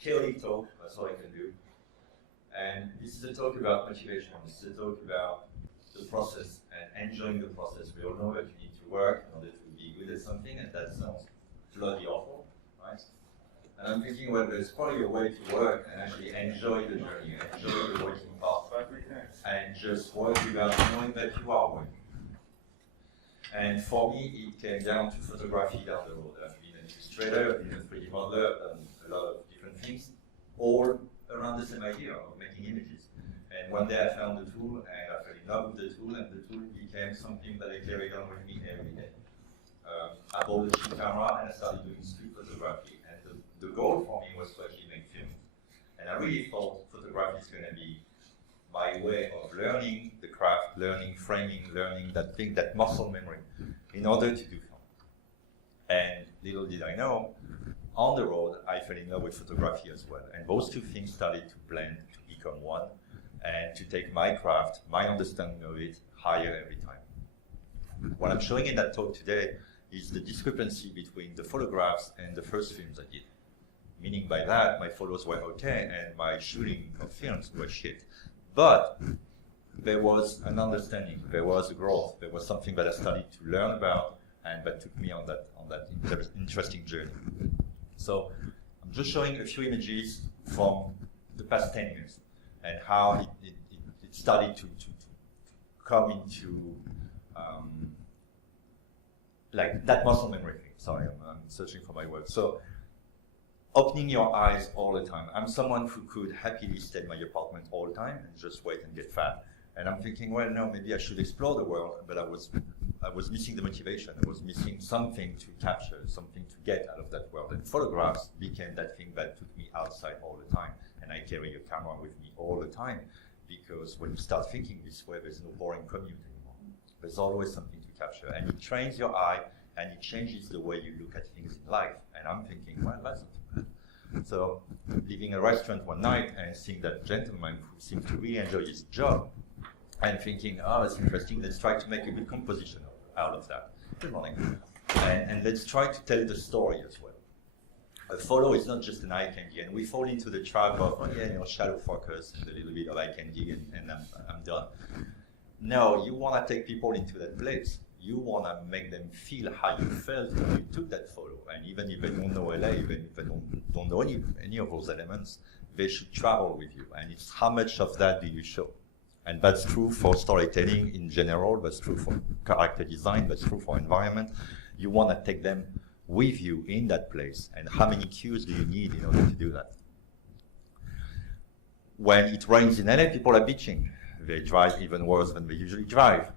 Chaotic talk, that's all I can do. And this is a talk about motivation. This is a talk about the process and enjoying the process. We all know that you need to work in order to be good at something, and that sounds bloody awful, right? And I'm thinking, well, there's probably a way to work and actually enjoy the journey, enjoy the working part, and just work without knowing that you are working. And for me, it came down to photography down the road. I've been an illustrator, I've been a 3D modeler, I've done a lot of different things, all around the same idea of making images. And one day I found the tool, and I fell in love with the tool, and the tool became something that I carried on with me every day. I bought a cheap camera, and I started doing street photography. And the goal for me was to actually make film. And I really thought photography is going to be my way of learning the craft, learning framing, learning that thing, that muscle memory, in order to do film. And little did I know, on the road, I fell in love with photography as well. And those two things started to blend, to become one, and to take my craft, my understanding of it, higher every time. What I'm showing in that talk today is the discrepancy between the photographs and the first films I did. Meaning by that, my photos were okay, and my shooting of films was shit. But there was an understanding, there was a growth, there was something that I started to learn about, and that took me on that interesting journey. So I'm just showing a few images from the past 10 years and how it started to come into like that muscle memory thing. Sorry, I'm searching for my word. So opening your eyes all the time. I'm someone who could happily stay in my apartment all the time and just wait and get fat. And I'm thinking, well, no, maybe I should explore the world, but I was missing the motivation. I was missing something to capture, something to get out of that world. And photographs became that thing that took me outside all the time. And I carry a camera with me all the time, because when you start thinking this way, there's no boring commute anymore. There's always something to capture. And it trains your eye, and it changes the way you look at things in life. And I'm thinking, well, that's not too bad. So leaving a restaurant one night and seeing that gentleman who seemed to really enjoy his job, and thinking, oh, that's interesting, let's try to make a good composition out of that. Good morning. And let's try to tell the story as well. A photo is not just an eye candy, and we fall into the trap of, oh yeah, shadow focus and a little bit of eye candy, and I'm done. No, you want to take people into that place. You want to make them feel how you felt when you took that photo. And even if they don't know LA, even if they don't know any of those elements, they should travel with you. And it's how much of that do you show? And that's true for storytelling in general, that's true for character design, that's true for environment. You want to take them with you in that place. And how many cues do you need in order to do that? When it rains in LA, people are bitching. They drive even worse than they usually drive.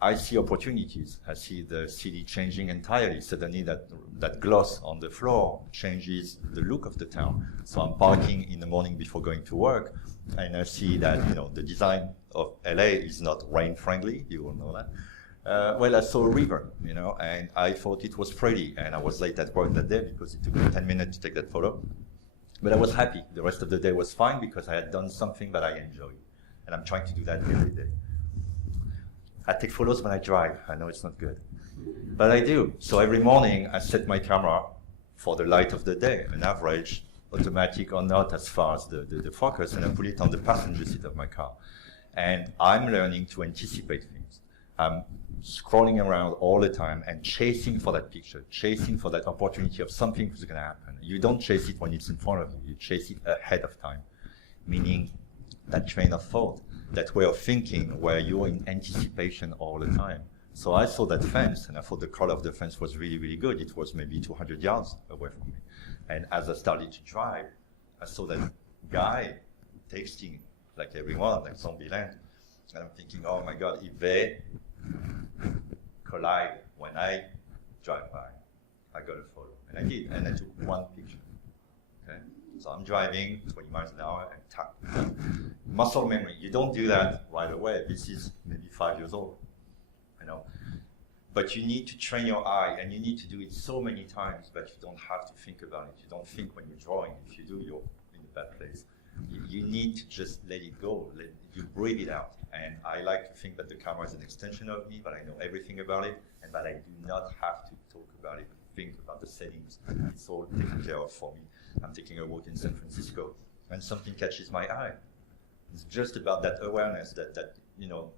I see opportunities. I see the city changing entirely. Suddenly that gloss on the floor changes the look of the town. So I'm parking in the morning before going to work, and I see that the design of LA is not rain friendly. You all know that. Well, I saw a river, and I thought it was pretty, and I was late at work that day because it took me 10 minutes to take that photo. But I was happy. The rest of the day was fine because I had done something that I enjoyed, and I'm trying to do that every day. I take photos when I drive. I know it's not good, but I do. So every morning I set my camera for the light of the day, an average, automatic or not as far as the focus, and I put it on the passenger seat of my car. And I'm learning to anticipate things. I'm scrolling around all the time and chasing for that picture, chasing for that opportunity of something that's going to happen. You don't chase it when it's in front of you. You chase it ahead of time, meaning that train of thought, that way of thinking where you're in anticipation all the time. So I saw that fence, and I thought the color of the fence was really, really good. It was maybe 200 yards away from me. And as I started to drive, I saw that guy texting, like everyone, like Zombieland. And I'm thinking, oh my God, if they collide when I drive by, I got a photo. And I did, and I took one picture. Okay? So I'm driving 20 miles an hour and tap. Muscle memory, you don't do that right away. This is maybe 5 years old, But you need to train your eye, and you need to do it so many times that you don't have to think about it. You don't think when you're drawing. If you do, you're in a bad place. You need to just let it go. You breathe it out. And I like to think that the camera is an extension of me, but I know everything about it, and that I do not have to talk about it think about the settings. It's all taken care of for me. I'm taking a walk in San Francisco, and something catches my eye. It's just about that awareness that you know,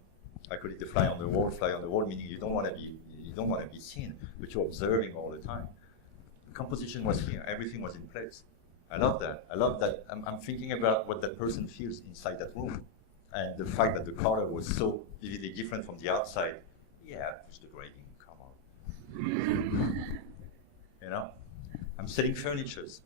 I call it the fly on the wall, meaning you don't want to be seen, but you're observing all the time. The composition was here, everything was in place. I love that. I'm thinking about what that person feels inside that room. And the fact that the color was so vividly different from the outside, yeah, it's the grading, come on. You know? I'm selling furnitures.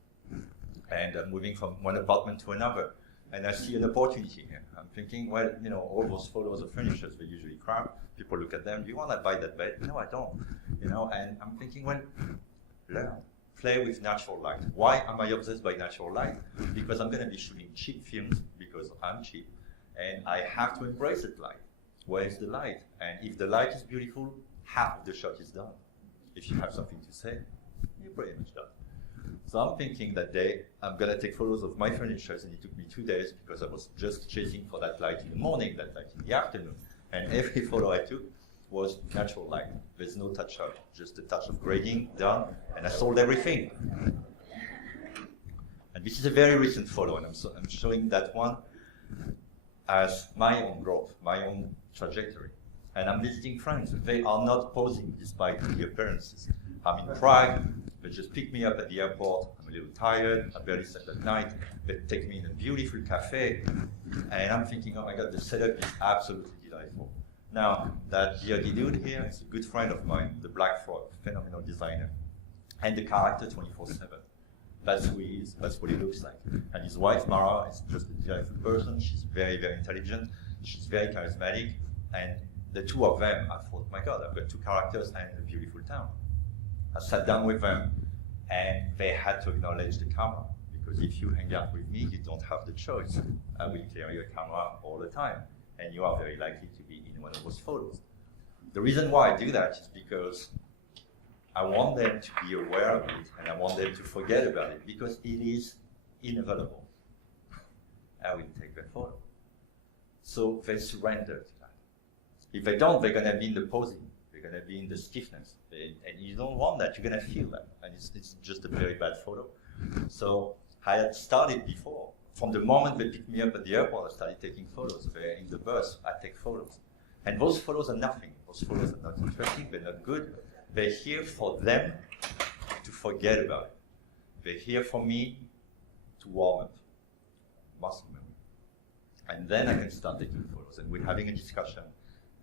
And I'm moving from one apartment to another. And I see an opportunity here. I'm thinking, well, you know, all those photos of furnitures, they're usually crap. People look at them, do you want to buy that bed? No, I don't. You know, and I'm thinking, well, learn. Play with natural light. Why am I obsessed by natural light? Because I'm going to be shooting cheap films, because I'm cheap. And I have to embrace that light. Where is the light? And if the light is beautiful, half of the shot is done. If you have something to say, you're pretty much done. So I'm thinking that day, I'm going to take photos of my furniture, and it took me 2 days because I was just chasing for that light in the morning, that light in the afternoon. And every photo I took was natural light. There's no touch up, just a touch of grading, done, and I sold everything. And this is a very recent photo, and I'm showing that one as my own growth, my own trajectory. And I'm visiting friends. They are not posing despite the appearances. I'm in Prague. They just pick me up at the airport. I'm a little tired. I barely slept at night. They take me in a beautiful cafe. And I'm thinking, oh my God, the setup is absolutely delightful. Now, that Jody dude here is a good friend of mine, the Black Frog, phenomenal designer. And the character 24/7. That's who he is, that's what he looks like. And his wife, Mara, is just a delightful person. She's very, very intelligent. She's very charismatic. And the two of them, I thought, my God, I've got two characters and a beautiful town. I sat down with them, and they had to acknowledge the camera. Because if you hang out with me, you don't have the choice. I will carry a camera all the time. And you are very likely to be in one of those photos. The reason why I do that is because I want them to be aware of it, and I want them to forget about it, because it is inevitable. I will take their photo. So they surrender to that. If they don't, they're going to be in the posing. They're going to be in the stiffness. And you don't want that. You're going to feel that. And it's just a very bad photo. So I had started before. From the moment they picked me up at the airport, I started taking photos. They're in the bus, I take photos. And those photos are nothing. Those photos are not interesting, they're not good. They're here for them to forget about it. They're here for me to warm up, muscle memory. And then I can start taking photos. And we're having a discussion,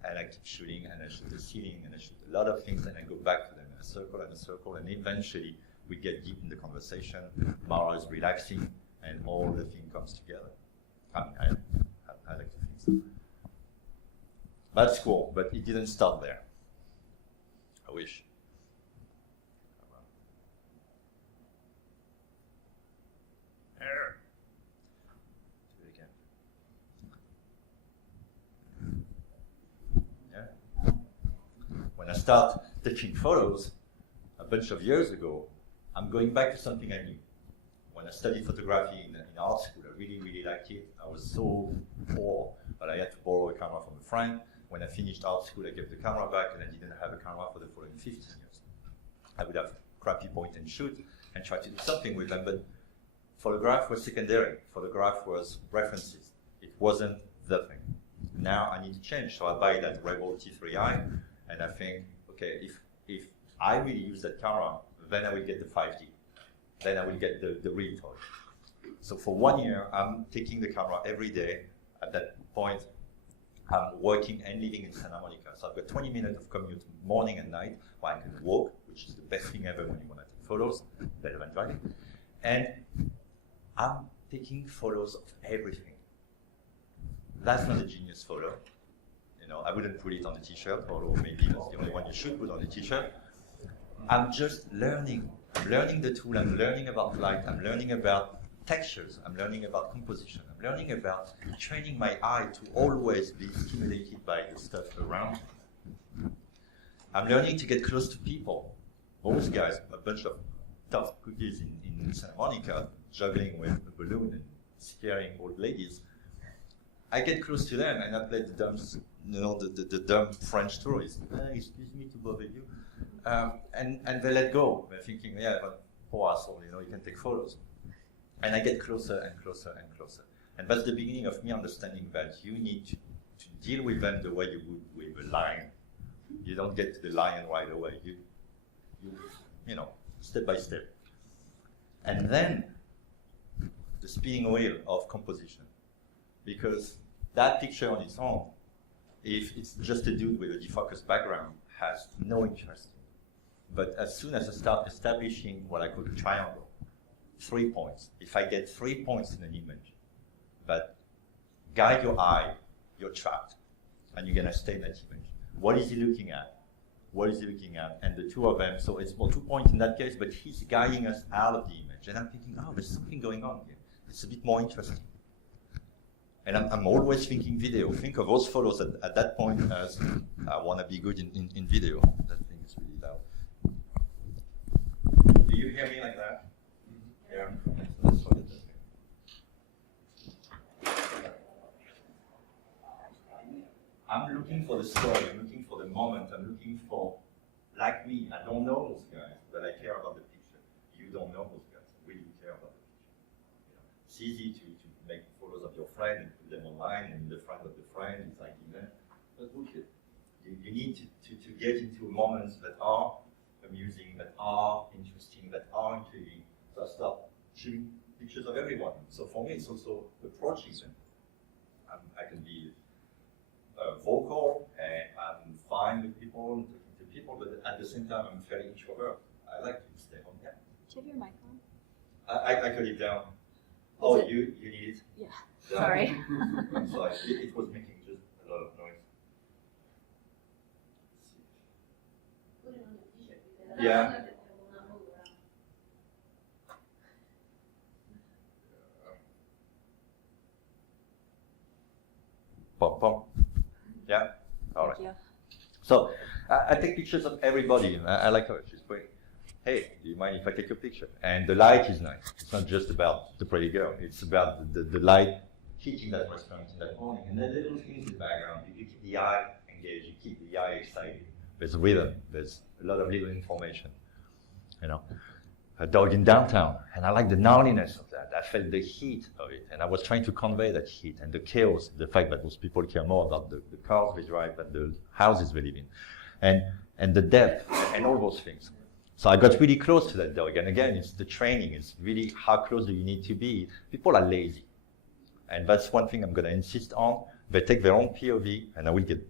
and I keep shooting, and I shoot the ceiling, and I shoot a lot of things, and I go back to them in a circle, and eventually we get deep in the conversation. Mara is relaxing, and all the thing comes together. I like to think so. That's cool, but it didn't stop there. I wish. Do it again. Yeah. When I start taking photos, a bunch of years ago, I'm going back to something I knew. When I studied photography in art school, I really, really liked it. I was so poor, but I had to borrow a camera from a friend. When I finished art school, I gave the camera back, and I didn't have a camera for the following 15 years. I would have crappy point and shoot and try to do something with them, but photograph was secondary. Photograph was references. It wasn't the thing. Now I need to change, so I buy that Rebel T3i, and I think, okay, if I really use that camera, then I will get the 5D. Then I will get the real toy. So for 1 year, I'm taking the camera every day. At that point, I'm working and living in Santa Monica. So I've got 20 minutes of commute morning and night where I can walk, which is the best thing ever when you want to take photos, better than driving. And I'm taking photos of everything. That's not a genius photo. You know, I wouldn't put it on a t-shirt, although maybe that's the only one you should put on a t-shirt. I'm just learning. I'm learning the tool, I'm learning about light, I'm learning about textures, I'm learning about composition, I'm learning about training my eye to always be stimulated by the stuff around. I'm learning to get close to people. Those guys, a bunch of tough cookies in Santa Monica, juggling with a balloon and scaring old ladies. I get close to them and I play the dumb, the dumb French tourist. Excuse me to bother you. And they let go. They're thinking, yeah, but poor asshole, you know, you can take photos. And I get closer and closer and closer. And that's the beginning of me understanding that you need to deal with them the way you would with a lion. You don't get to the lion right away. You know, step by step. And then the spinning wheel of composition. Because that picture on its own, if it's just a dude with a defocused background, has no interest. But as soon as I start establishing what I call a triangle, 3 points, if I get 3 points in an image that guide your eye, you're trapped, and you're gonna stay in that image. What is he looking at? What is he looking at? And the two of them, so it's more 2 points in that case, but he's guiding us out of the image. And I'm thinking, oh, there's something going on here. It's a bit more interesting. And I'm always thinking video. Think of those photos at that point as I want to be good in video. That thing is really loud. Do you hear me like that? Mm-hmm. Yeah. Let's forget that. I'm looking for the story. I'm looking for the moment. I'm looking for, like me, I don't know those guys, but I care about the picture. You don't know those guys. We do care about the picture. You know, it's easy to make photos of your friend and put them online, and the friend of the friend is like, that's bullshit. You need to get into moments that are amusing, that are interesting, that are intriguing. So I start shooting pictures of everyone. So for me, it's also approaching them. I can be vocal, and I'm fine with people, talking to people, but at the same time, I'm fairly introvert. I like to stay home. Yeah. Do you have your mic on? I cut it down. Oh, you need it? Yeah. Sorry. I'm sorry. It was making just a lot of noise. Put it on the t-shirt. Yeah. Pom pom. Yeah. All right. Thank you. So I take pictures of everybody. I like her. She's pretty. Hey, do you mind if I take a picture? And the light is nice. It's not just about the pretty girl. It's about the light hitting that restaurant in that morning. And the little things in the background. You keep the eye engaged. You keep the eye excited. There's rhythm. There's a lot of little information. You know, a dog in downtown. And I like the gnarliness of that. I felt the heat of it. And I was trying to convey that heat and the chaos, the fact that those people care more about the cars they drive than the houses they live in. And the depth and all those things. So I got really close to that dog. And again, it's the training. It's really how close do you need to be. People are lazy. And that's one thing I'm going to insist on. They take their own POV, and I will get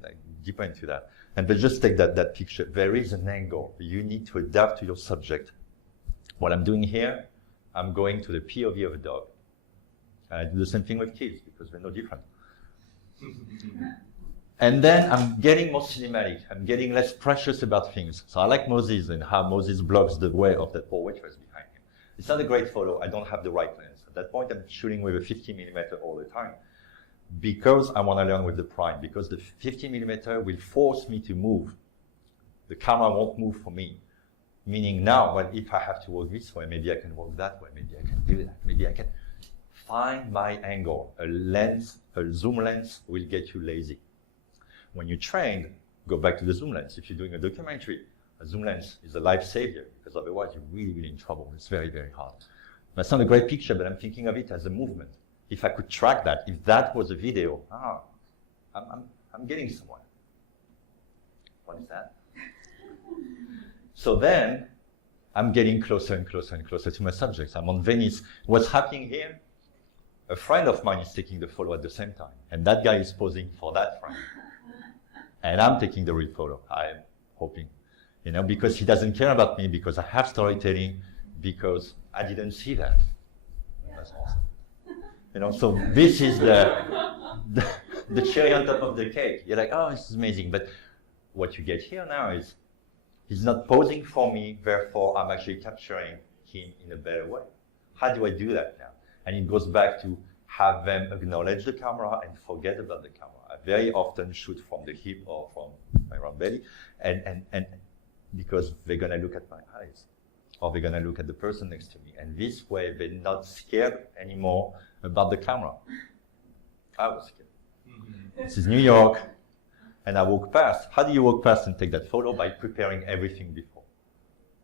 deeper into that. And they just take that picture. There is an angle. You need to adapt to your subject. What I'm doing here, I'm going to the POV of a dog. And I do the same thing with kids because they're no different. And then I'm getting more cinematic. I'm getting less precious about things. So I like Moses and how Moses blocks the way of that poor waitress behind him. It's not a great photo. I don't have the right lens. At that point, I'm shooting with a 50mm all the time because I want to learn with the prime, because the 50mm will force me to move. The camera won't move for me. Meaning now, well, if I have to walk this way, maybe I can walk that way, maybe I can do that, maybe I can find my angle. A lens, a zoom lens will get you lazy. When you train, go back to the zoom lens. If you're doing a documentary, a zoom lens is a life savior, because otherwise you're really, really in trouble. It's very, very hard. That's not a great picture, but I'm thinking of it as a movement. If I could track that, if that was a video, I'm getting somewhere. What is that? So then, I'm getting closer and closer and closer to my subjects. I'm on Venice. What's happening here? A friend of mine is taking the photo at the same time, and that guy is posing for that friend. And I'm taking the real photo, I'm hoping, you know, because he doesn't care about me, because I have storytelling, because I didn't see that. That's awesome. You know, so this is the cherry on top of the cake. You're like, oh, this is amazing. But what you get here now is, he's not posing for me, therefore I'm actually capturing him in a better way. How do I do that now? And it goes back to have them acknowledge the camera and forget about the camera. I very often shoot from the hip or from my round belly, and because they're gonna look at my eyes, or they're gonna look at the person next to me. And this way, they're not scared anymore about the camera. I was scared. Mm-hmm. This is New York, and I walk past. How do you walk past and take that photo? By preparing everything before.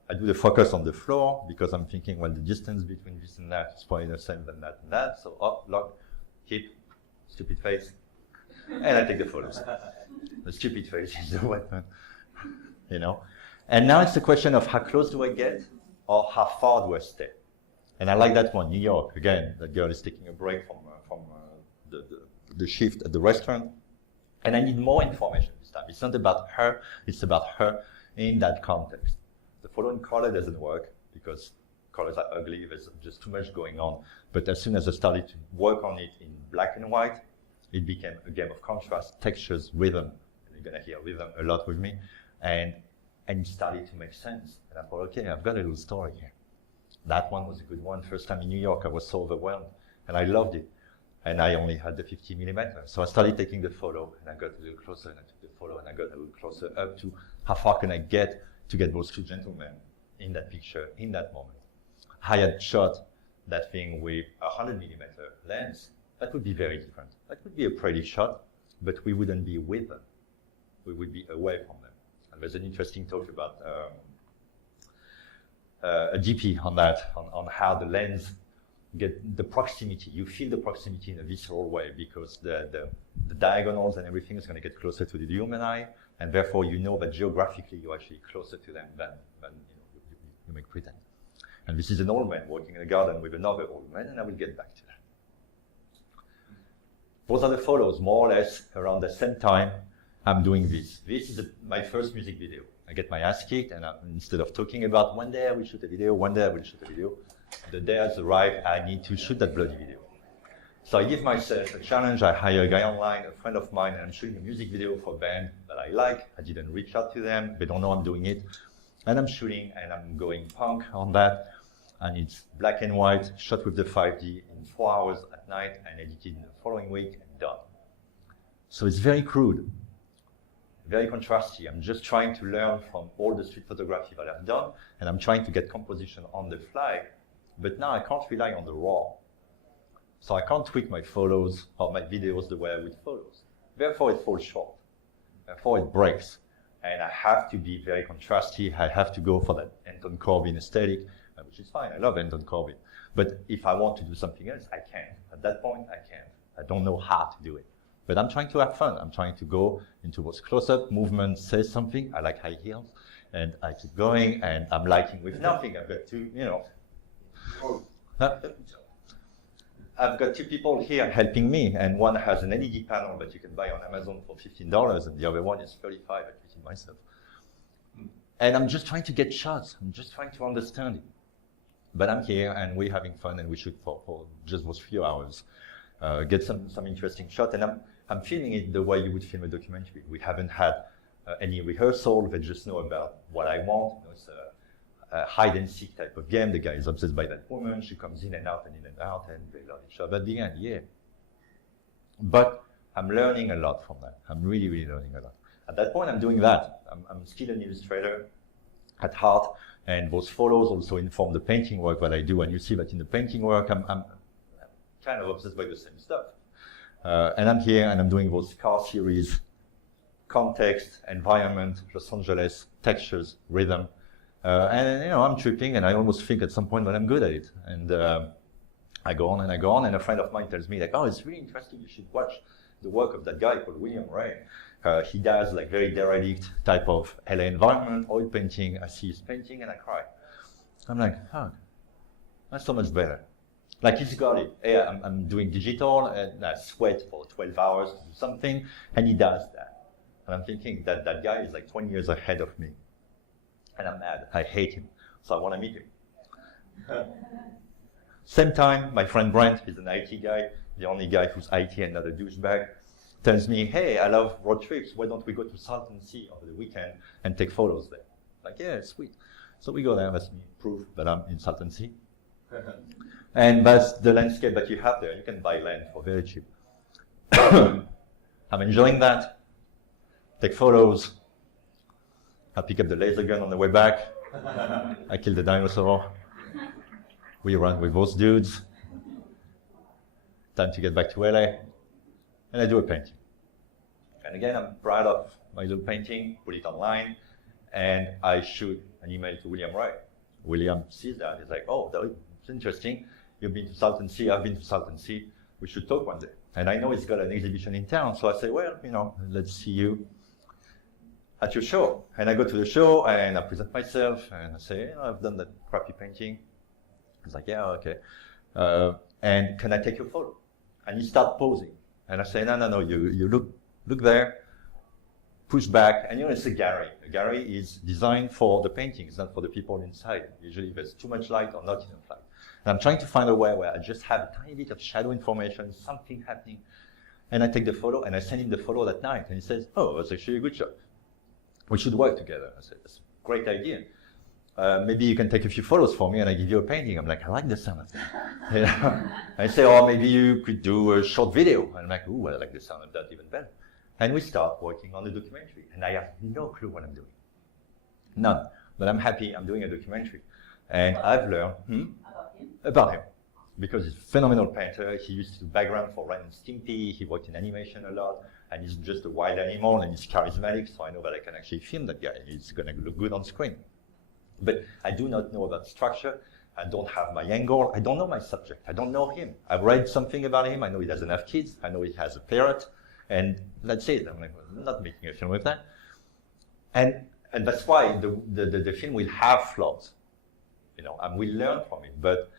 I do the focus on the floor because I'm thinking, well, the distance between this and that is probably the same than that and that. So up, lock, keep, stupid face, and I take the photos. The stupid face is the weapon, you know. And now it's a question of how close do I get or how far do I stay? And I like that one, New York. Again, that girl is taking a break from the shift at the restaurant. And I need more information this time. It's not about her, it's about her in that context. The photo in color doesn't work because colors are ugly, there's just too much going on. But as soon as I started to work on it in black and white, it became a game of contrast, textures, rhythm. And you're gonna hear rhythm a lot with me. And it started to make sense. And I thought, okay, I've got a little story here. That one was a good one. First time in New York, I was so overwhelmed, and I loved it. And I only had the 50 millimeter. So I started taking the photo, and I got a little closer, and I took the photo, and I got a little closer up to how far can I get to get those two gentlemen in that picture, in that moment. I had shot that thing with a 100 millimeter lens. That would be very different. That would be a pretty shot, but we wouldn't be with them. We would be away from them. And there's an interesting talk about a GP on that, on how the lens get the proximity. You feel the proximity in a visceral way because the diagonals and everything is going to get closer to the human eye, and therefore you know that geographically you're actually closer to them than you make pretend. And this is an old man walking in a garden with another old man, and I will get back to that. Those are the photos, more or less around the same time I'm doing this. This is my first music video. I get my ass kicked, and instead of talking about one day I will shoot a video, one day I will shoot a video, the day has arrived, I need to shoot that bloody video. So I give myself a challenge. I hire a guy online, a friend of mine, and I'm shooting a music video for a band that I like. I didn't reach out to them. They don't know I'm doing it. And I'm shooting, and I'm going punk on that. And it's black and white, shot with the 5D in 4 hours at night, and edited in the following week, and done. So it's very crude, very contrasty. I'm just trying to learn from all the street photography that I've done, and I'm trying to get composition on the fly. But now I can't rely on the raw. So I can't tweak my photos or my videos the way I would photos. Therefore, it falls short. Therefore, it breaks. And I have to be very contrasty. I have to go for that Anton Corbijn aesthetic, which is fine. I love Anton Corbijn. But if I want to do something else, I can't. At that point, I can't. I don't know how to do it. But I'm trying to have fun. I'm trying to go into those close-up movements, say something. I like high heels. And I keep going, and I'm lighting with nothing. I've got to, I've got two people here helping me, and one has an LED panel that you can buy on Amazon for $15, and the other one is $35. I created myself. And I'm just trying to get shots. I'm just trying to understand it. But I'm here, and we're having fun, and we shoot for just those few hours. Get some interesting shots, and I'm filming it the way you would film a documentary. We haven't had any rehearsal. They just know about what I want. It's a hide-and-seek type of game. The guy is obsessed by that woman. She comes in and out, and they love each other. At the end, yeah. But I'm learning a lot from that. I'm really, really learning a lot. At that point, I'm doing that. I'm still an illustrator at heart, and those photos also inform the painting work that I do. And you see that in the painting work, I'm kind of obsessed by the same stuff. And I'm here, and I'm doing those car series, context, environment, Los Angeles, textures, rhythm. And I'm tripping, and I almost think at some point that I'm good at it. And I go on, and a friend of mine tells me, like, oh, it's really interesting, you should watch the work of that guy called William Ray. He does like very derelict type of LA environment, oil painting. I see his painting, and I cry. I'm like, oh, that's so much better. Like, he's got it. Yeah, I'm doing digital, and I sweat for 12 hours to do something, and he does that. And I'm thinking that that guy is like 20 years ahead of me. And I'm mad. I hate him. So I want to meet him. Same time, my friend Brent, he's an IT guy, the only guy who's IT and not a douchebag, tells me, hey, I love road trips. Why don't we go to Salton Sea over the weekend and take photos there? Like, yeah, sweet. So we go there. That's me proof that I'm in Salton Sea. And that's the landscape that you have there. You can buy land for very cheap. I'm enjoying that. Take photos. I pick up the laser gun on the way back. I kill the dinosaur. We run with those dudes. Time to get back to LA. And I do a painting. And again, I'm proud of my little painting, put it online. And I shoot an email to William Ray. William sees that. He's like, oh, that's interesting. You've been to Salton Sea, I've been to Salton Sea. We should talk one day. And I know he's got an exhibition in town. So I say, well, let's see you at your show. And I go to the show and I present myself and I say, I've done that crappy painting. He's like, yeah, okay. And can I take your photo? And he starts posing. And I say, no, you look there, push back, and it's a gallery. A gallery is designed for the paintings, not for the people inside. Usually there's too much light or not enough light. And I'm trying to find a way where I just have a tiny bit of shadow information, something happening. And I take the photo and I send him the photo that night. And he says, oh, that's actually a good shot. We should work together. I said, that's a great idea. Maybe you can take a few photos for me and I give you a painting. I'm like, I like the sound of that. I say, oh, maybe you could do a short video. And I'm like, ooh, I like the sound of that even better. And we start working on the documentary. And I have no clue what I'm doing. None. But I'm happy I'm doing a documentary. And I've learned about him. Because he's a phenomenal painter. He used to do background for Ren and Stimpy. He worked in animation a lot. And he's just a wild animal and he's charismatic. So I know that I can actually film that guy. He's going to look good on screen. But I do not know about structure. I don't have my angle. I don't know my subject. I don't know him. I've read something about him. I know he doesn't have kids. I know he has a parrot. And that's it. I'm like, well, I'm not making a film with that. And that's why the film will have flaws. And we'll learn from it. But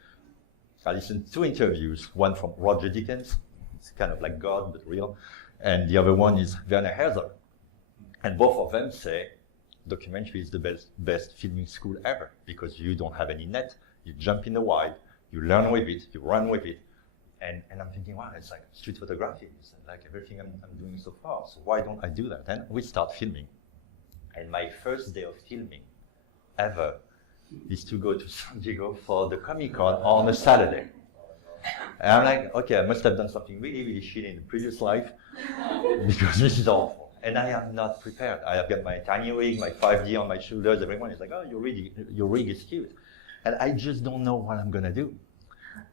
I listened to 2 interviews, one from Roger Dickens. It's kind of like God, but real. And the other one is Werner Herzog. And both of them say, documentary is the best filming school ever because you don't have any net, you jump in the wild, you learn with it, you run with it. And I'm thinking, wow, it's like street photography. It's like everything I'm doing so far. So why don't I do that? And we start filming. And my first day of filming ever is to go to San Diego for the Comic-Con on a Saturday. And I'm like, okay, I must have done something really, really shitty in the previous life because this is awful. And I am not prepared. I have got my tiny rig, my 5D on my shoulders. Everyone is like, oh, your rig is cute. And I just don't know what I'm going to do.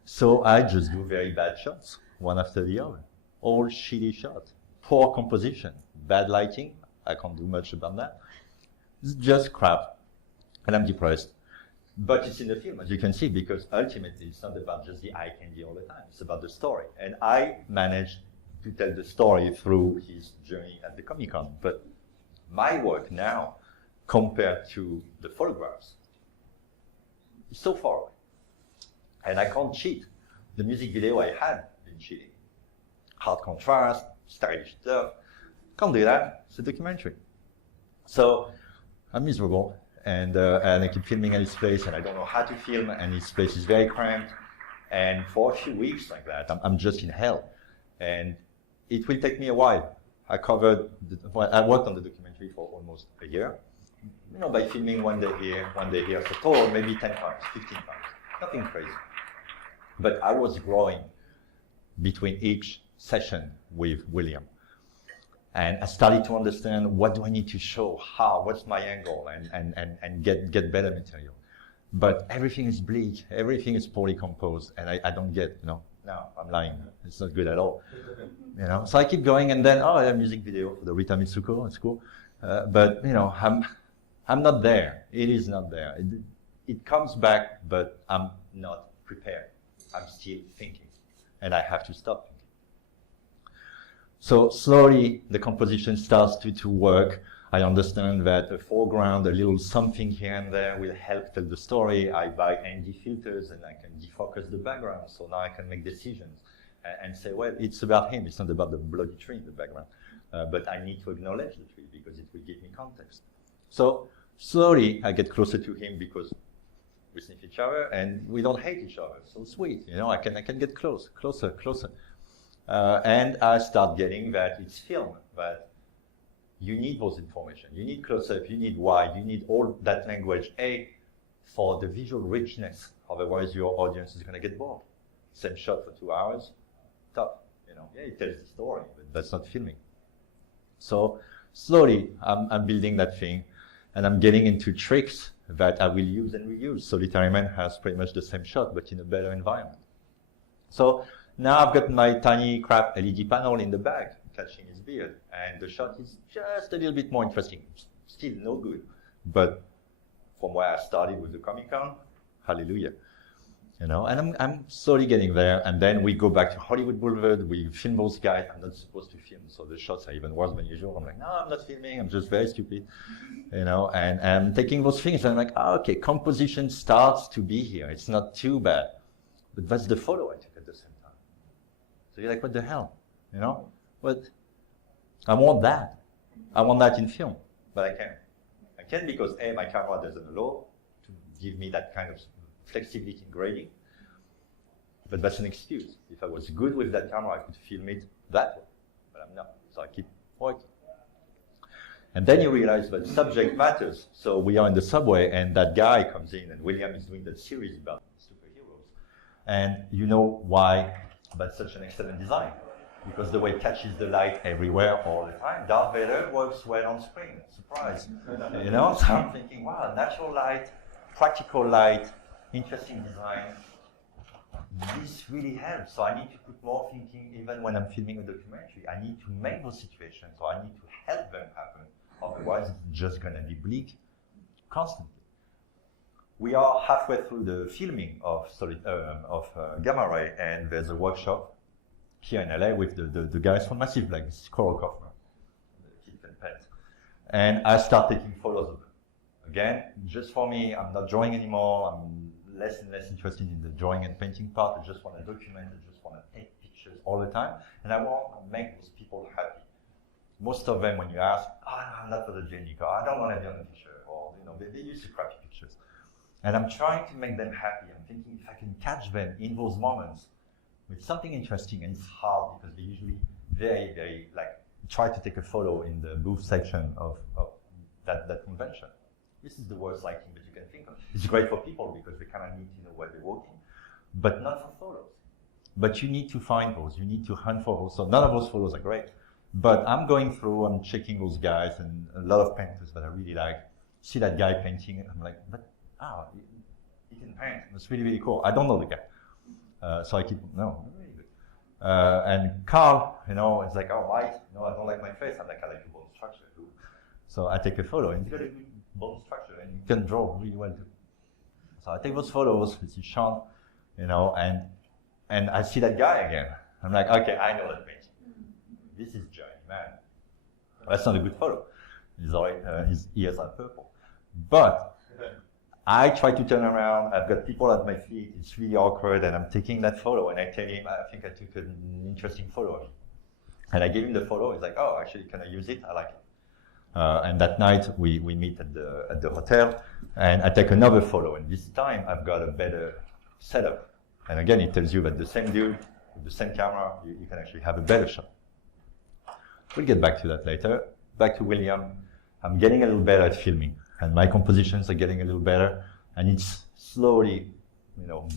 So I just do very bad shots, one after the other. All shitty shots. Poor composition, bad lighting. I can't do much about that. It's just crap. And I'm depressed. But it's in the film, as you can see, because ultimately it's not about just the eye candy all the time. It's about the story. And I managed to tell the story through his journey at the Comic-Con. But my work now, compared to the photographs, is so far away. And I can't cheat. The music video I had been cheating. Hard contrast, stylish stuff. Can't do that. It's a documentary. So I'm miserable. And I keep filming at his place, and I don't know how to film, and his place is very cramped. And for a few weeks like that, I'm just in hell. And it will take me a while. I worked on the documentary for almost a year. By filming one day here, so total, maybe 10 times, 15 times. Nothing crazy. But I was growing between each session with William. And I started to understand, what do I need to show? How? What's my angle? And get better material. But everything is bleak. Everything is poorly composed. And I don't get, no, I'm lying. It's not good at all. So I keep going, and then, I have a music video for the Rita Mitsuko. It's cool. But, I'm not there. It is not there. It comes back, but I'm not prepared. I'm still thinking. And I have to stop thinking. So slowly, the composition starts to work. I understand that a foreground, a little something here and there will help tell the story. I buy ND filters and I can defocus the background. So now I can make decisions and say, well, it's about him. It's not about the bloody tree in the background. But I need to acknowledge the tree because it will give me context. So slowly, I get closer to him because we sniff each other and we don't hate each other. So sweet, I can get closer. And I start getting that it's film, but you need those information. You need close-up, you need wide, you need all that language, for the visual richness. Otherwise, your audience is going to get bored. Same shot for 2 hours, tough. It tells the story, but that's not filming. So slowly, I'm building that thing, and I'm getting into tricks that I will use and reuse. Solitary Man has pretty much the same shot, but in a better environment. So now I've got my tiny crap LED panel in the back, catching his beard, and the shot is just a little bit more interesting. Still no good, but from where I started with the Comic-Con, hallelujah. And I'm slowly getting there, and then we go back to Hollywood Boulevard, we film those guys. I'm not supposed to film, so the shots are even worse than usual. I'm like, no, I'm not filming, I'm just very stupid, and I'm taking those things, and I'm like, okay, composition starts to be here, it's not too bad. But that's the photo I took at the same time. So you're like, what the hell, But I want that in film, but I can't. I can't because A, my camera doesn't allow to give me that kind of flexibility in grading, but that's an excuse. If I was good with that camera, I could film it that way, but I'm not, so I keep working. And then you realize that subject matters. So we are in the subway, and that guy comes in, and William is doing that series about superheroes. And you know why that's such an excellent design? Because the way it catches the light everywhere all the time. Darth Vader works well on screen, surprise. So I'm thinking, wow, natural light, practical light, interesting design. This really helps. So I need to put more thinking even when I'm filming a documentary. I need to make those situations, or I need to help them happen. Otherwise, it's just going to be bleak constantly. We are halfway through the filming of Gamma Ray, and there's a workshop here in LA with the guys from Massive Black, this is Coral Kaufman, the Kit and Pet. And I start taking photos of them. Again, just for me, I'm not drawing anymore. I'm less and less interested in the drawing and painting part. I just want to document, I just want to take pictures all the time. And I want to make those people happy. Most of them, when you ask, I'm not photogenic, or I don't want to be on the picture, or they use the crappy pictures. And I'm trying to make them happy. I'm thinking if I can catch them in those moments with something interesting, and it's hard because they usually very, very, try to take a photo in the booth section of that convention. This is the worst lighting that you can think of. It's great for people because they kind of need to know where they're walking, but not for photos. But you need to find those, you need to hunt for those. So none of those photos are great, but I'm going through, I'm checking those guys, and a lot of painters that I really like. See that guy painting, and I'm like, he can paint, that's really, really cool. I don't know the guy. So I keep, no, really good. And Carl, it's like, oh, light, I don't like my face. I'm like, I like the bone structure too. So I take a photo, and he's got a good bone structure, and you can draw really well too. So I take those photos, we see Sean, and I see that guy again. I'm like, okay, I know that painting. This is Johnny, man. That's not a good photo. His ears are purple. But I try to turn around, I've got people at my feet, it's really awkward, and I'm taking that photo, and I tell him, I think I took an interesting photo of him. And I give him the photo, he's like, oh, actually, can I use it? I like it. And that night, we meet at the hotel, and I take another photo, and this time, I've got a better setup. And again, it tells you that the same dude, with the same camera, you can actually have a better shot. We'll get back to that later. Back to William. I'm getting a little better at filming, and my compositions are getting a little better, and it's slowly,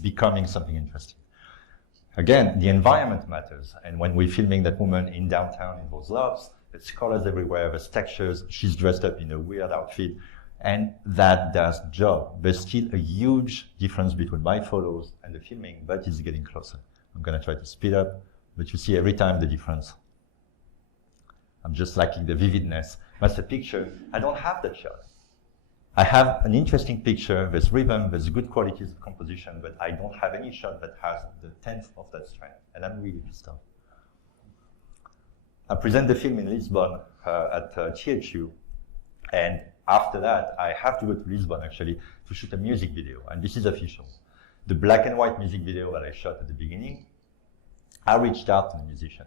becoming something interesting. Again, the environment matters, and when we're filming that woman in downtown in those lofts, there's colors everywhere, there's textures, she's dressed up in a weird outfit, and that does the job. There's still a huge difference between my photos and the filming, but it's getting closer. I'm gonna try to speed up, but you see every time the difference. I'm just lacking the vividness. That's a picture, I don't have that shot. I have an interesting picture, there's rhythm, there's good qualities of composition, but I don't have any shot that has the 10th of that strength, and I'm really pissed off. I present the film in Lisbon at THU, and after that, I have to go to Lisbon actually to shoot a music video, and this is official. The black and white music video that I shot at the beginning, I reached out to the musician,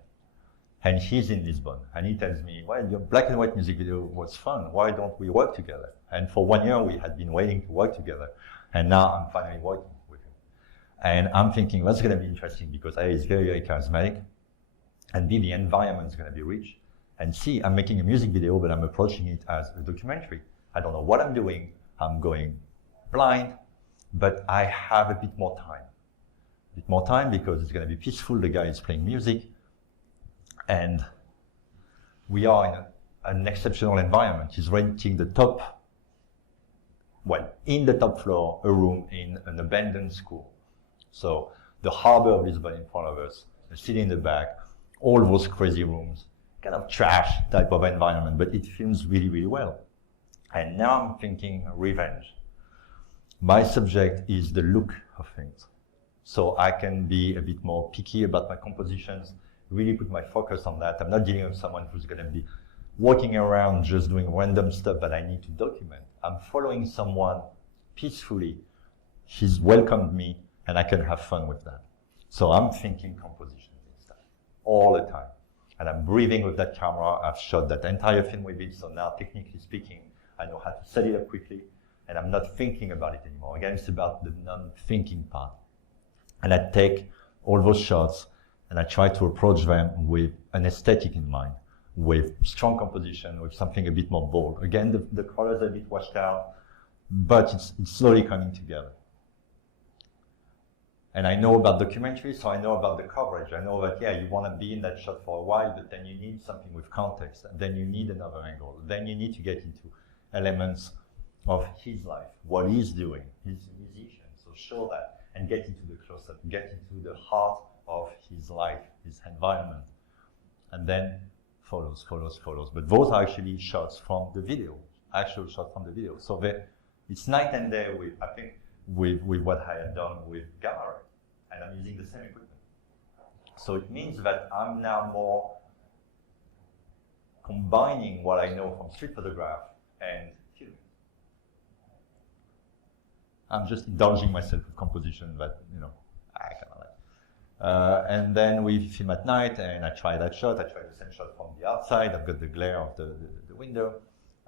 and he's in Lisbon, and he tells me, well, your black and white music video was fun, why don't we work together? And for 1 year, we had been waiting to work together, and now I'm finally working with him. And I'm thinking, that's gonna be interesting, because A, he's very, very charismatic, and B, the environment's gonna be rich, and C, I'm making a music video, but I'm approaching it as a documentary. I don't know what I'm doing, I'm going blind, but I have a bit more time. A bit more time because it's gonna be peaceful, the guy is playing music, and we are in an exceptional environment. He's renting the top, in the top floor, a room in an abandoned school. So the harbor of Lisbon in front of us, the city in the back, all those crazy rooms, kind of trash type of environment, but it films really, really well. And now I'm thinking revenge. My subject is the look of things. So I can be a bit more picky about my compositions, really put my focus on that. I'm not dealing with someone who's going to be walking around just doing random stuff that I need to document. I'm following someone peacefully. He's welcomed me, and I can have fun with that. So I'm thinking composition instead, all the time. And I'm breathing with that camera. I've shot that entire film with it, so now technically speaking, I know how to set it up quickly, and I'm not thinking about it anymore. Again, it's about the non-thinking part. And I take all those shots, and I try to approach them with an aesthetic in mind, with strong composition, with something a bit more bold. Again, the colors are a bit washed out, but it's slowly coming together. And I know about documentaries, so I know about the coverage. I know that, yeah, you want to be in that shot for a while, but then you need something with context, and then you need another angle. Then you need to get into elements of his life, what he's doing. He's a musician, so show that, and get into the close-up, get into the heart of his life, his environment. And then follows. But those are actually shots from the video, actual shots from the video. So it's night and day with, I think, with what I had done with Gamma Ray, and I'm using the same equipment. So it means that I'm now more combining what I know from street photograph and filming. I'm just indulging myself with composition that, I kind of like. And then we film at night, and I try that shot. I try the same shot from the outside. I've got the glare of the window.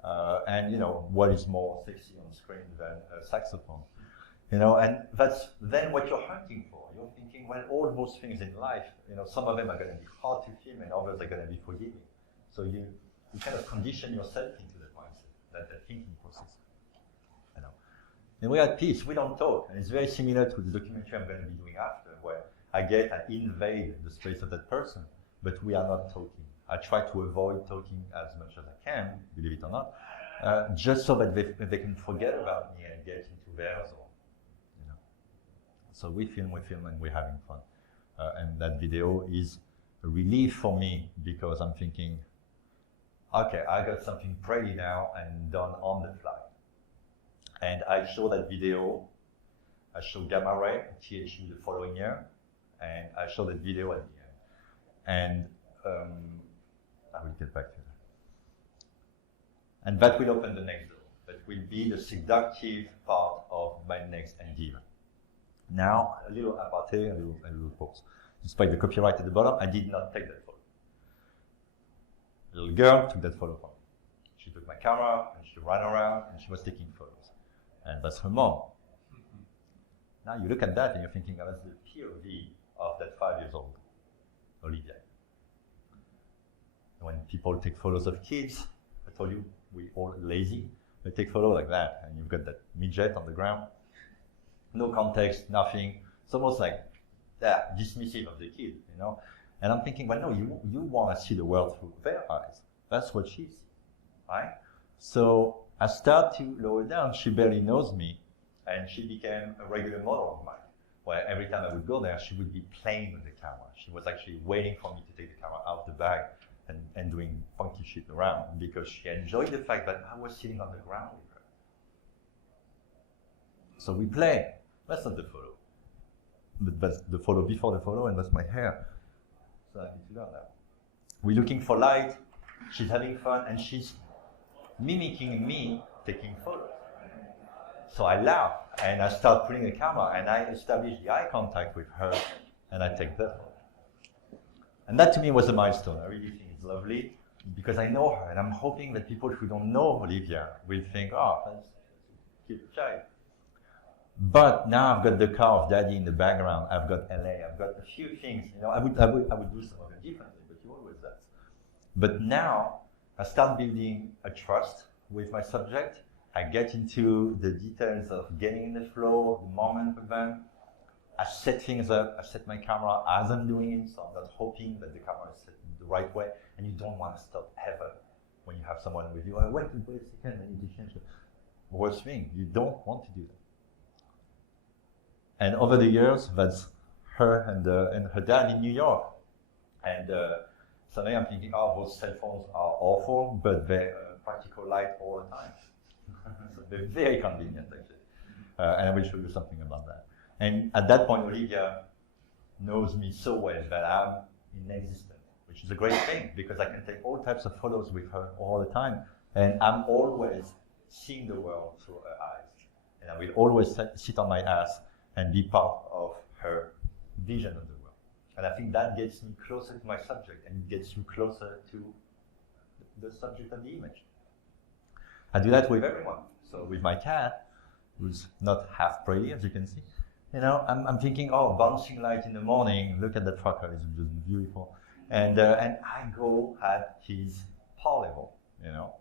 And, what is more sexy on screen than a saxophone? And that's then what you're hunting for. You're thinking, well, all those things in life, some of them are going to be hard to film, and others are going to be forgiving. So you kind of condition yourself into that mindset, that thinking process. And we're at peace. We don't talk, and it's very similar to the documentary I'm going to be doing after, where I invade the space of that person, but we are not talking. I try to avoid talking as much as I can, believe it or not, just so that they can forget about me and get into their zone. So we film, and we're having fun. And that video is a relief for me, because I'm thinking, okay, I got something pretty now and done on the fly. And I show that video, I show Gamma Ray at THU the following year, and I show that video at the end. And I will get back to that. And that will open the next door. That will be the seductive part of my next endeavor. Now, a little aparté, a little pause. Despite the copyright at the bottom, I did not take that photo. A little girl took that photo from me. She took my camera, and she ran around, and she was taking photos. And that's her mom. Now you look at that, and you're thinking, oh, that's the POV of that 5-year-old, Olivia. When people take photos of kids, I told you, we all lazy. They take photos like that, and you've got that midget on the ground. No context, nothing. It's almost like dismissive of the kid, And I'm thinking, well, no, you want to see the world through their eyes. That's what she sees, right? So I start to lower down. She barely knows me, and she became a regular model of mine, where every time I would go there, she would be playing with the camera. She was actually waiting for me to take the camera out of the bag and doing funky shit around, because she enjoyed the fact that I was sitting on the ground with her. So we play. That's not the photo. But that's the photo before the photo, and that's my hair. So I need to learn that. We're looking for light. She's having fun, and she's mimicking me taking photos. So I laugh, and I start putting the camera, and I establish the eye contact with her, and I take the photo. And that to me was a milestone. I really think it's lovely, because I know her, and I'm hoping that people who don't know Olivia will think, oh, that's a cute child. But now I've got the car of daddy in the background. I've got LA. I've got a few things. I would do some of them differently, but you always that. But now I start building a trust with my subject. I get into the details of getting in the flow, the moment with them. I set things up. I set my camera as I'm doing it, so I'm not hoping that the camera is set the right way. And you don't want to stop ever when you have someone with you. Wait a second, I need to change it. Worst thing, you don't want to do that. And over the years, that's her and her dad in New York. And suddenly I'm thinking, oh, those cell phones are awful, but they're practical light all the time. So they're very convenient, actually. And I will show you something about that. And at that point, Olivia knows me so well that I'm inexistent, which is a great thing because I can take all types of photos with her all the time. And I'm always seeing the world through her eyes. And I will always sit on my ass and be part of her vision of the world. And I think that gets me closer to my subject and gets you closer to the subject of the image. I do that with everyone. So with my cat, who's not half pretty, as you can see, you know, I'm thinking, oh, bouncing light in the morning, look at that fucker, it's just beautiful. And I go at his paw level, you know.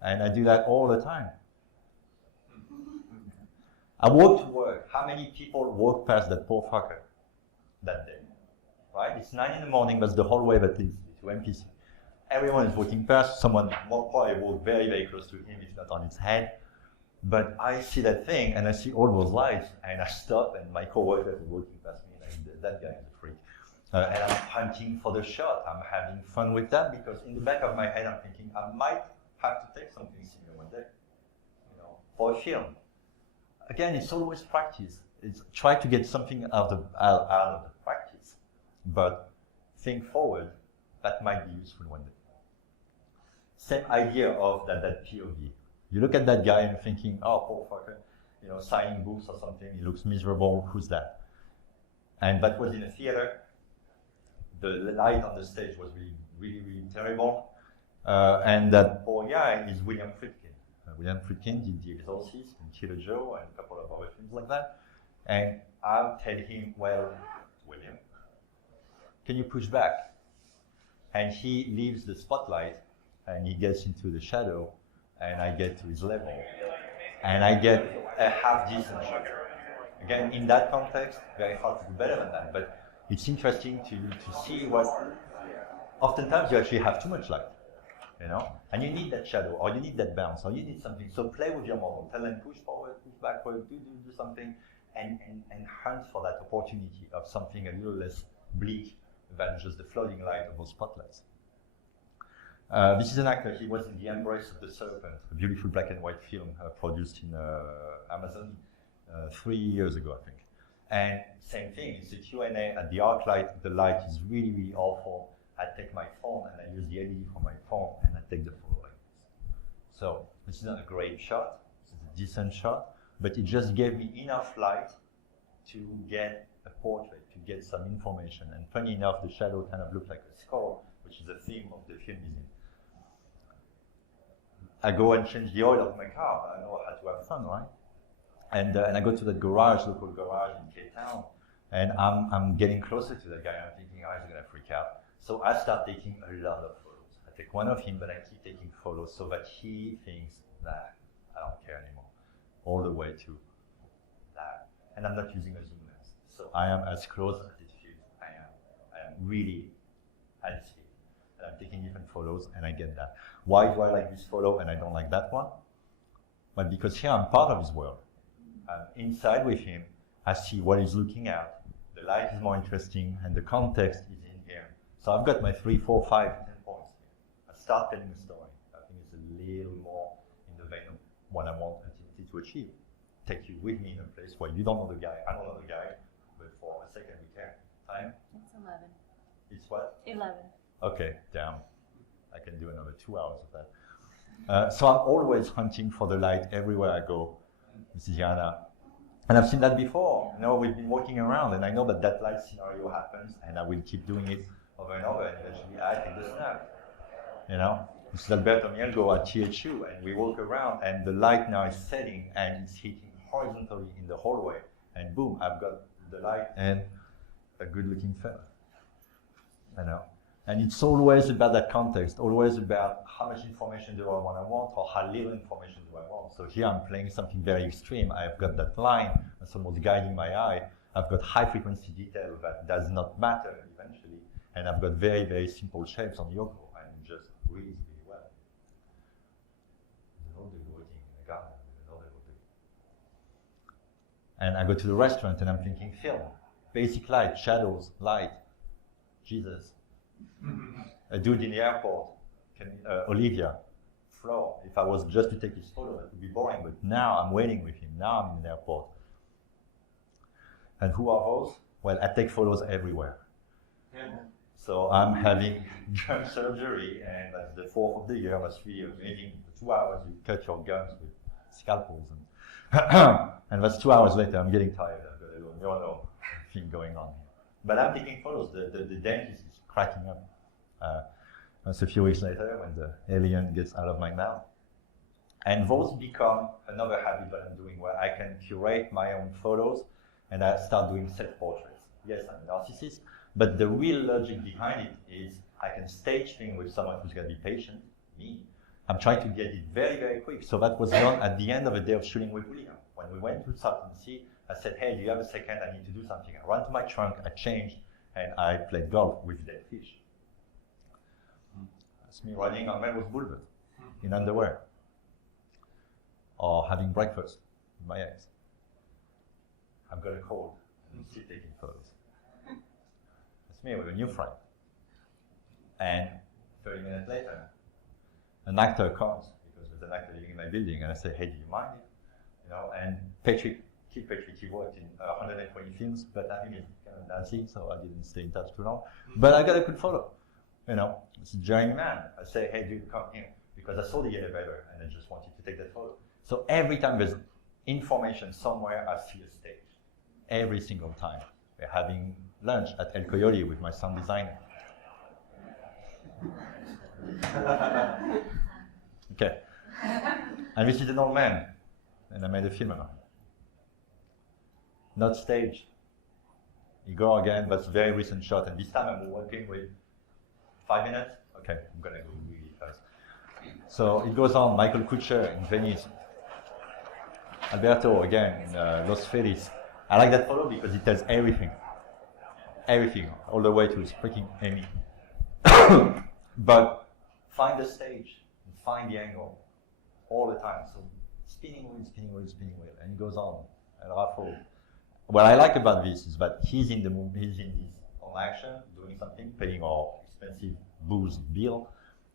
And I do that all the time. I walk to work. How many people walk past that poor fucker that day? Right? It's 9 in the morning, that's the hallway that leads to MPC. Everyone is walking past, someone will probably walk very, very close to him, if not on his head. But I see that thing, and I see all those lights, and I stop, and my coworkers are walking past me, like, that guy is a freak. And I'm hunting for the shot. I'm having fun with that, because in the back of my head, I'm thinking, I might have to take something similar one day, you know, for a film. Again, it's always practice. It's try to get something out of the practice, but think forward, that might be useful one day. Same idea of that POV. You look at that guy and you're thinking, oh, poor fucker, you know, signing books or something, he looks miserable, who's that? And that was in a theater. The light on the stage was really, really, really terrible. And that poor guy is William Friedkin. William Friedkin did The Exorcist and Killer Joe and a couple of other films like that. And I'll tell him, well, William, can you push back? And he leaves the spotlight and he gets into the shadow and I get to his level. And I get a half decent shot. Again, in that context, very hard to do better than that, but it's interesting to see what, oftentimes you actually have too much light, you know, and you need that shadow, or you need that bounce, or you need something. So play with your model, tell them push forward, push backward, do something, and hunt for that opportunity of something a little less bleak than just the floating light of those spotlights. This is an actor, he was in The Embrace of the Serpent, a beautiful black and white film produced in Amazon 3 years ago, I think. And same thing, it's a Q&A at the arc light, the light is really, really awful. I take my phone and I use the LED for my phone and I take the photo like this. So this is not a great shot, this is a decent shot, but it just gave me enough light to get a portrait, to get some information. And funny enough, the shadow kind of looked like a skull, which is the theme of the film is in. I go and change the oil of my car. I know how to have fun, right? And I go to that garage, local garage in Cape Town, and I'm getting closer to that guy. I'm thinking, oh, he's gonna freak out. So I start taking a lot of photos. I take one of him, but I keep taking photos so that he thinks that I don't care anymore, all the way to that. And I'm not using a zoom lens, so I am as close as it feels. I am really at its feet. And I'm taking different photos, and I get that. Why do I like this photo and I don't like that one? But because here I'm part of his world. I'm inside with him. I see what he's looking at. The light is more interesting, and the context is in here. So I've got my 3, 4, 5, 10 points here. I start telling a story. I think it's a little more in the vein of what I want Activity to achieve. Take you with me in a place where you don't know the guy, I don't know the guy, but for a second we care. Time? It's 11. It's what? 11. Okay, damn. I can do another 2 hours of that. So I'm always hunting for the light everywhere I go. This is Yana. And I've seen that before. You know, we've been walking around, and I know that light scenario happens, and I will keep doing it over and over, and eventually I take the snap. You know? This is Alberto Mielgo at THU, and we walk around, and the light now is setting, and it's hitting horizontally in the hallway, and boom, I've got the light and a good-looking fella. You know? And it's always about that context, always about how much information do I want or how little information do I want. So here I'm playing something very extreme. I've got that line that's almost guiding my eye. I've got high frequency detail that does not matter eventually. And I've got very, very simple shapes on Yoko and it just breathes really well. And I go to the restaurant and I'm thinking film, basic light, shadows, light, Jesus. A dude in the airport, Olivia, floor. If I was just to take his photo, that would be boring, but now I'm waiting with him. Now I'm in the airport. And who are those? Well, I take photos everywhere. Yeah. So I'm having gum surgery, and that's the 4th of the year, that's 3 years. Maybe for 2 hours you cut your gums with scalpels. And that's 2 hours later, I'm getting tired. I've got a little neural thing going on here. But I'm taking photos. The dentist is cracking up. That's a few weeks later when the alien gets out of my mouth. And those become another habit that I'm doing where I can curate my own photos and I start doing self-portraits. Yes, I'm a narcissist, but the real logic behind it is I can stage things with someone who's going to be patient, me. I'm trying to get it very, very quick. So that was done at the end of a day of shooting with William. When we went to Salton Sea, I said, hey, do you have a second? I need to do something. I ran to my trunk, I changed, and I played golf with dead fish. That's me running on Melrose Boulevard in underwear. Or having breakfast with my ex. I've got a cold, and I'm still taking photos. That's me with a new friend. And 30 minutes later, an actor comes, because there's an actor living in my building, and I say, hey, do you mind? You know, and Keith Patrick, he worked in 120 films, but I think he's kind of dancing, so I didn't stay in touch too long. But I got a good photo. You know, it's a giant man. I say, hey, dude, come here, because I saw the elevator, and I just wanted to take that photo. So every time there's information somewhere, I see a stage. Every single time. We're having lunch at El Coyote with my sound designer. Okay. And this is an old man, and I made a film about him. Not staged. Igor again, that's a very recent shot, and this time I'm working with 5 minutes. Okay, I'm gonna go really fast. So it goes on, Michael Kutcher in Venice. Alberto again in Los Feliz. I like that photo because it tells everything. Everything, all the way to his freaking Amy. But find the stage, and find the angle all the time. So spinning wheel, spinning wheel, spinning wheel, and it goes on. And Raffo. What I like about this is that he's in the movie, he's in his own action, doing something, paying our expensive booze bill.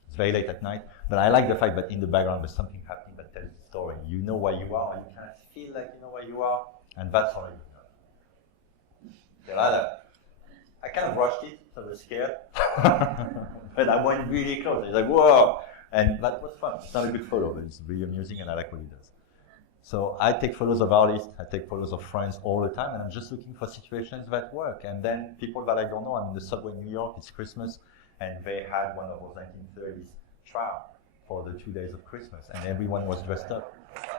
It's very late at night, but I like the fact that in the background there's something happening that tells the story. You know where you are, you kind of feel like you know where you are, and that's all you know. I kind of rushed it, so I was scared, but I went really close. It's like, whoa! And that was fun. It's not a good photo, but it's really amusing, and I like what he does. So I take photos of artists, I take photos of friends all the time, and I'm just looking for situations that work. And then people that I don't know, I'm in the subway in New York, it's Christmas, and they had one of those 1930s trial for the 2 days of Christmas, and everyone was dressed up.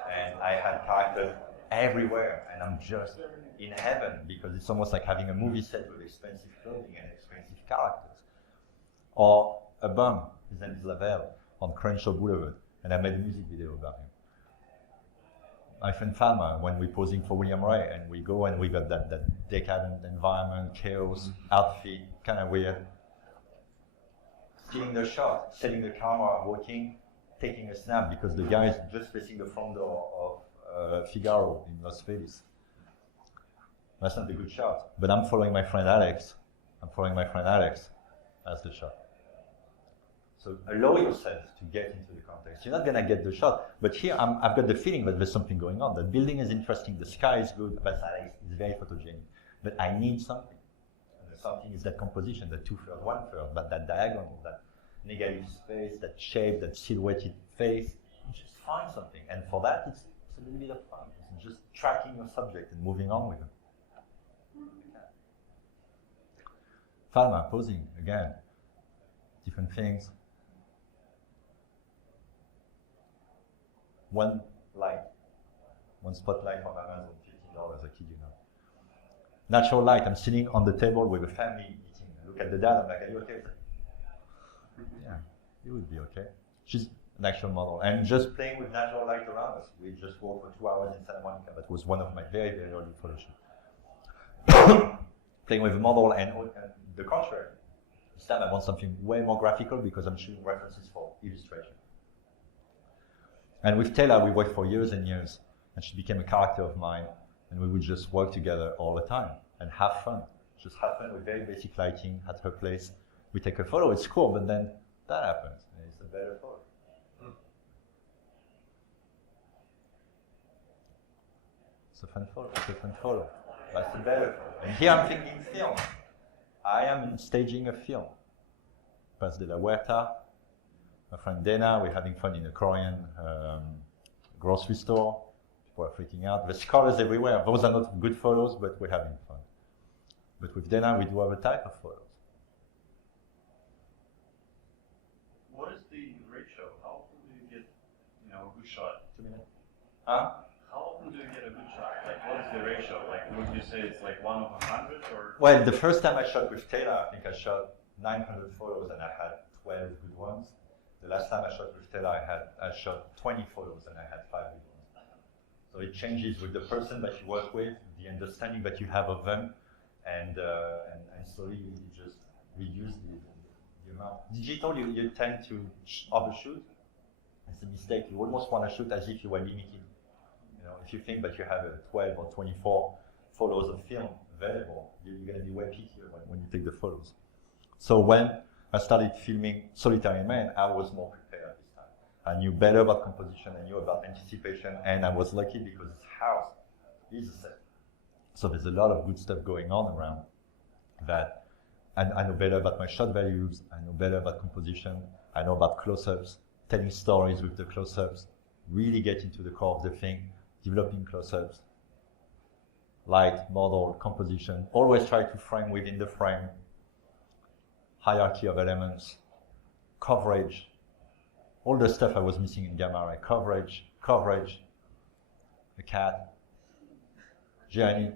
And I had characters everywhere, and I'm just in heaven, because it's almost like having a movie set with expensive clothing and expensive characters. Or a bum, his name is Lavelle, on Crenshaw Boulevard, and I made a music video about him. My friend Falma, when we're posing for William Ray, and we go and we got that decadent environment, chaos, outfit, kind of weird. Stealing the shot, setting the camera, walking, taking a snap, because the guy is just facing the front door of Figaro in Los Feliz. That's not a good shot, but I'm following my friend Alex. That's the shot. So allow yourself to get into the context. You're not going to get the shot, but here I've got the feeling that there's something going on. The building is interesting, the sky is good, but Alex is very photogenic. But I need something. And the something is that composition, that 2/3, 1/3, that diagonal, that negative space, that shape, that silhouetted face. You just find something. And for that, it's a little bit of fun. It's just tracking your subject and moving on with it. Falma, posing, again. Different things. One spotlight from Amazon, $15, I kid you not. Natural light, I'm sitting on the table with a family eating. I look at the dad, I'm like, are you okay? Yeah, you would be okay. She's an actual model. And just playing with natural light around us. We just walked for 2 hours in Santa Monica. That was one of my very, very early photo shoots. Playing with a model and the contrary. This time I want something way more graphical because I'm shooting references for illustration. And with Taylor, we worked for years and years, and she became a character of mine, and we would just work together all the time and have fun. Just have fun with very basic lighting at her place. We take a photo, it's cool, but then that happens, and it's a better photo. It's a fun photo. It's a fun photo. That's a better photo. And here I'm thinking film. I am staging a film. Place de la Huerta. My friend Dana, we're having fun in a Korean grocery store. People are freaking out. There's colors everywhere. Those are not good photos, but we're having fun. But with Dana, we do other type of photos. What is the ratio? How often do you get, a good shot? 2 minutes. How often do you get a good shot? Like, what is the ratio? Like, would you say it's like 1 of 100 or? Well, the first time I shot with Taylor, I think I shot 900 photos and I had 12 good ones. The last time I shot with Taylor, I shot 20 photos and I had 5 good ones. So it changes with the person that you work with, the understanding that you have of them, and slowly you just reduce the amount. Digital, you tend to overshoot. It's a mistake. You almost want to shoot as if you were limited. If you think that you have 12 or 24 photos of film available, you're going to be way pickier when you take the photos. So when I started filming Solitary Man, I was more prepared this time. I knew better about composition, I knew about anticipation, and I was lucky because this house is a set. So there's a lot of good stuff going on around that. And I know better about my shot values, I know better about composition, I know about close-ups, telling stories with the close-ups, really get into the core of the thing, developing close-ups, light, model, composition, always try to frame within the frame, hierarchy of elements, coverage, all the stuff I was missing in Gamma Ray, coverage, the cat, journey.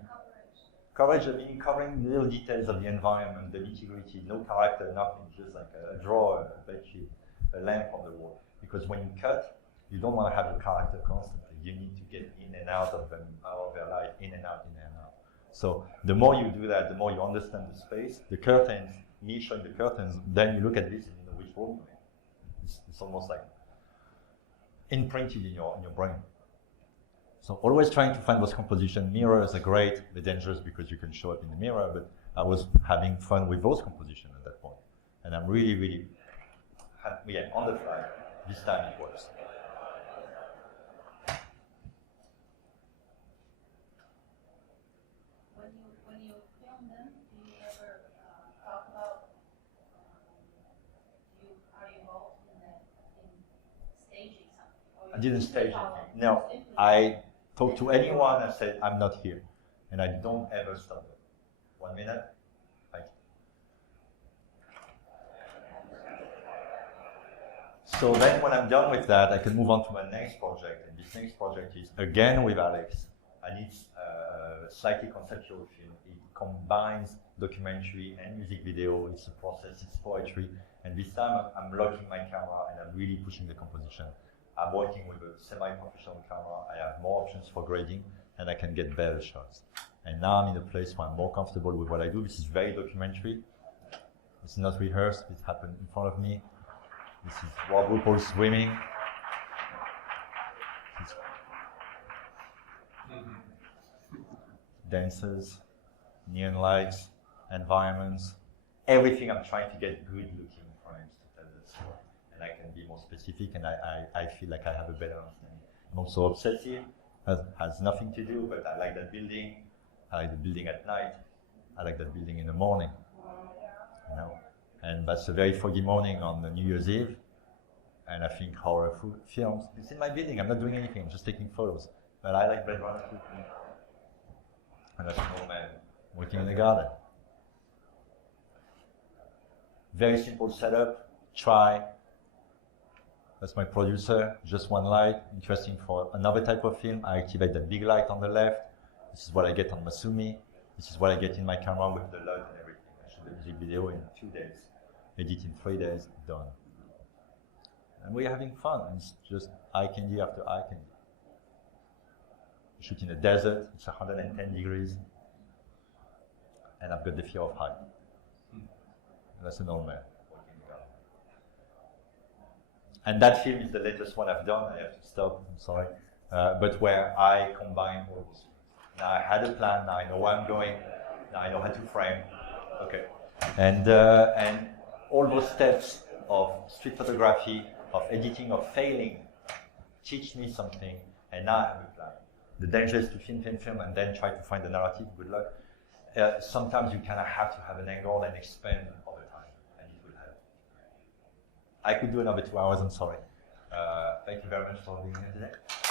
Coverage, I mean covering little details of the environment, the nitty-gritty, no character, nothing, just like a drawer, a bedsheet, a lamp on the wall. Because when you cut, you don't want to have the character constantly. You need to get in and out of them, out of their life, in and out, in and out. So the more you do that, the more you understand the space, the curtains, me showing the curtains, then you look at this and you know which room you're in. It's almost like imprinted in your brain. So always trying to find those composition. Mirrors are great, they're dangerous because you can show up in the mirror, but I was having fun with those composition at that point. And I'm really happy, on the fly. This time it works. When you film them, do you ever talk about, are you involved in staging something? Or I didn't stage follow? anything. No, I talk to anyone, I said, I'm not here. And I don't ever stop them. 1 minute, thank you. So then when I'm done with that, I can move on to my next project. And this next project is, again with Alex, and it's a slightly conceptual film. It combines documentary and music video. It's a process, it's poetry. And this time I'm locking my camera and I'm really pushing the composition. I'm working with a semi-professional camera. I have more options for grading and I can get better shots. And now I'm in a place where I'm more comfortable with what I do. This is very documentary. It's not rehearsed. It happened in front of me. This is Rob RuPaul swimming. Dancers, neon lights, environments, everything. I'm trying to get good looking frames to tell the story. And I can be more specific and I feel like I have a better understanding. I'm also obsessive, has nothing to do, but I like that building. I like the building at night. I like that building in the morning. And that's a very foggy morning on the New Year's Eve. And I think horror films. It's in my building. I'm not doing anything. I'm just taking photos. But I like Blade Runner too. And that's an old man working in the garden. Very simple setup. Try. That's my producer. Just one light. Interesting for another type of film. I activate that big light on the left. This is what I get on Masumi. This is what I get in my camera with the light and everything. I shoot the music video in 2 days. Edit in 3 days. Done. And we're having fun. It's just eye candy after eye candy. Shoot in the desert. It's 110 degrees. And I've got the fear of height. That's an old man. And that film is the latest one I've done. I have to stop, I'm sorry. But where I combine all those things. Now I had a plan, now I know where I'm going, now I know how to frame. Okay. And all those steps of street photography, of editing, of failing, teach me something, and now I have a plan. The danger is to film, and then try to find the narrative. Good luck. Sometimes you kind of have to have an angle and expand over time, and it will help. I could do another 2 hours, I'm sorry. Thank you very much for being here today.